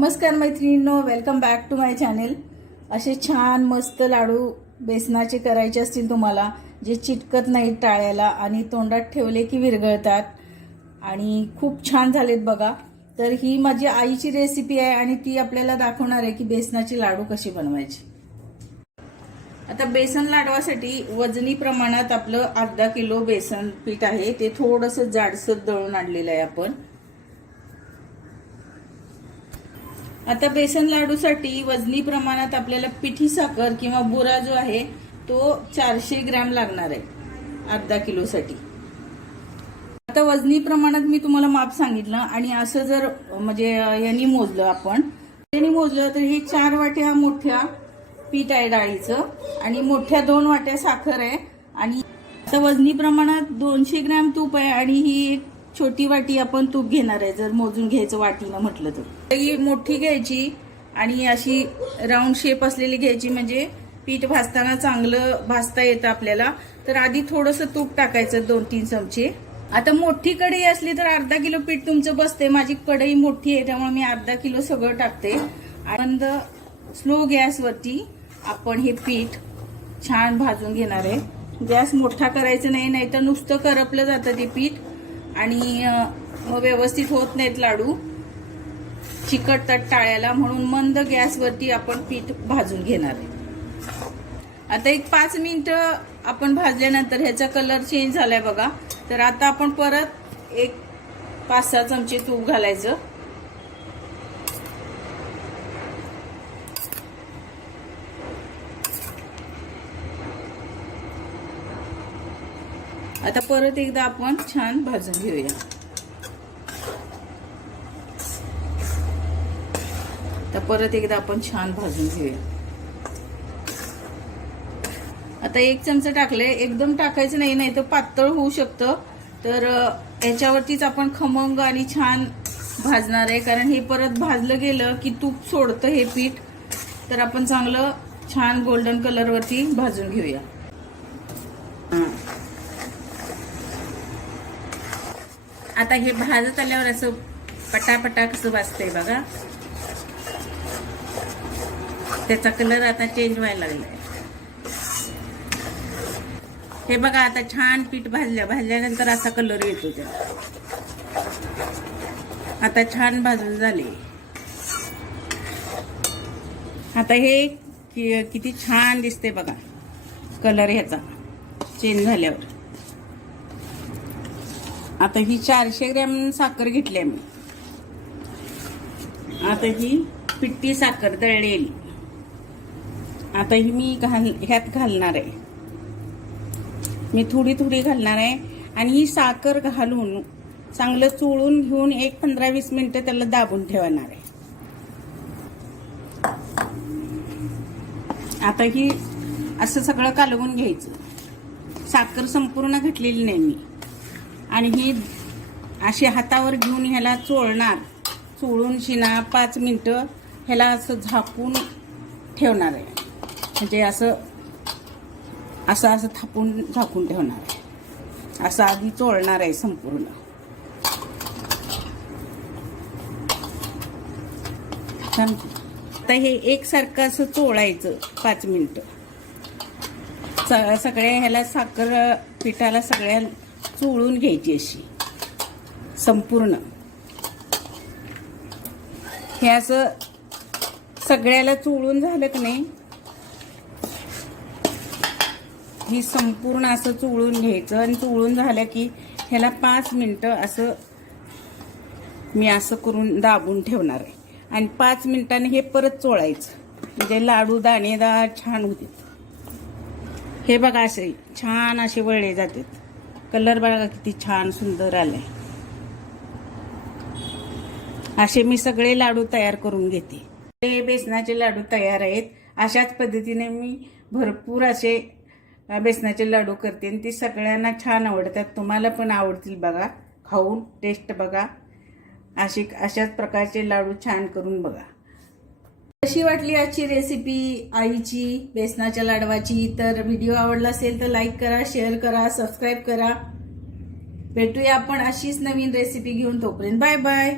नमस्कार मैत्रिणींनो welcome back to my channel असे छान मस्त लाडू बेसनाचे करायचे असतील तुम्हाला जे चिटकत नाहीत टाळ्याला आणि तोंडात ठेवले की विरघळतात. आणि खूप छान झालेत बघा. तर ही माझी आईची रेसिपी आहे आणि ती आपल्याला दाखवणार आहे की बेसनाचे लाडू कसे बनवायचे. आता बेसन लाडवासाठी वजनी प्रमाणात आपलं अर्धा किलो बेसन पीठ आहे. ते थोडंसं जाडसर दळून आणलेलं आहे आपण. आता बेसन लाडूसाठी वजनी प्रमाणात आपल्याला पिठी साखर किंवा बुरा जो आहे तो चारशे ग्रॅम लागणार आहे अर्धा किलोसाठी. आता वजनी प्रमाणात मी तुम्हाला माप सांगितलं आणि असं जर म्हणजे यांनी मोजलं आपण यांनी मोजलं तर हे चार वाट्या मोठ्या पीठ आहे डाळीचं आणि मोठ्या दोन वाट्या साखर आहे आणि आता वजनी प्रमाणात दोनशे ग्रॅम तूप आहे आणि ही एक छोटी वाटी आपण तूप घेणार आहे जर मोजून घ्यायचं वाटीनं म्हटलं तर. ही मोठी घ्यायची आणि अशी राऊंड शेप असलेली घ्यायची म्हणजे पीठ भाजताना चांगलं भाजता येतं आपल्याला. तर आधी थोडंसं तूप टाकायचं दोन तीन चमचे. आता मोठी कढई असली तर अर्धा किलो पीठ तुमचं बसते माझी कढई मोठी आहे त्यामुळे मी अर्धा किलो सगळं टाकते. बंद स्लो गॅसवरती आपण हे पीठ छान भाजून घेणार आहे. गॅस मोठा करायचं नाही नाही तर नुसतं करपलं जातं ते पीठ. आणि मग व्यवस्थित होत नाहीत लाडू. चिकटतात टाळ्याला म्हणून मंद गॅसवरती आपण पीठ भाजून घेणार आहे. आता एक पाच मिनटं आपण भाजल्यानंतर ह्याचा कलर चेंज झालाय बघा. तर आता आपण परत एक पाच सहा चमचे तूप घालायचं. आता परत एकदा आपण छान भाजून घेऊया. आता परत एकदा आपण छान भाजून घेऊया. आता एक चमचा टाकले एकदम टाकायचं नाही नाही तर पातळ होऊ शकतं. तर याच्यावरतीच आपण खमंग आणि छान भाजणार आहे कारण हे परत भाजलं गेलं की तूप सोडतं हे पीठ. तर आपण चांगलं छान गोल्डन कलरवरती भाजून घेऊया. आता हे भाजत आल्यावर असं पटापटा कसं भाजतंय बघा. त्याचा कलर आता चेंज व्हायला लागलाय. हे बघा आता छान पीठ भाजल्या. भाजल्यानंतर असा कलर येतो त्याला. आता छान भाजून झाले. आता हे किती छान दिसते बघा. कलर ह्याचा. चेंज झाल्यावर. आता ही चारशे ग्रॅम साखर घेतली आहे मी आता ही पिट्टी साखर दळलेली. आता ही मी घाल ह्यात घालणार आहे. मी थोडी थोडी घालणार आहे आणि ही साखर घालून चांगलं चोळून घेऊन एक पंधरा वीस मिनटं त्याला दाबून ठेवणार आहे. आता ही असं सगळं कालवून घ्यायचं. साखर संपूर्ण घातलेली नाही मी. आणि ही अशी हातावर घेऊन ह्याला चोळणार. चोळून शिना पाच मिनटं ह्याला असं झाकून ठेवणार आहे. म्हणजे असं असं असं थापून झाकून ठेवणार आहे. असं आधी चोळणार आहे संपूर्ण. छान. आता हे एकसारखं असं चोळायचं पाच मिनटं. स- सगळ्या ह्याला साखर पिठाला सगळ्या चोळून घ्यायची अशी. संपूर्ण. हे असं सगळ्याला चोळून झालं की नाही? ही संपूर्ण असं चोळून घ्यायचं आणि चोळून झालं की ह्याला पाच मिनटं असं मी असं करून दाबून ठेवणार आहे. आणि पाच मिनिटाने हे परत चोळायचं. म्हणजे लाडू दाणेदार छान होते. हे बघा असे छान असे वळले जातात. कलर बघा किती छान सुंदर आलाय असे मी सगळे लाडू तयार करून घेते. हे बेसनाचे लाडू तयार आहेत. अशाच पद्धतीने मी भरपूर असे बेसनाचे लाडू करते आणि ते सगळ्यांना छान आवडतात. तुम्हाला पण आवडतील बघा. खाऊन टेस्ट बघा. अशी अशाच प्रकारचे लाडू छान करून बघा. कशी वाटली आजची रेसिपी आईची बेसनाच्या लाडवाची? तर व्हिडिओ आवडला असेल तर लाईक करा शेअर करा सबस्क्राईब करा. भेटूया आपण अशीच नवीन रेसिपी घेऊन तोपर्यंत. Bye bye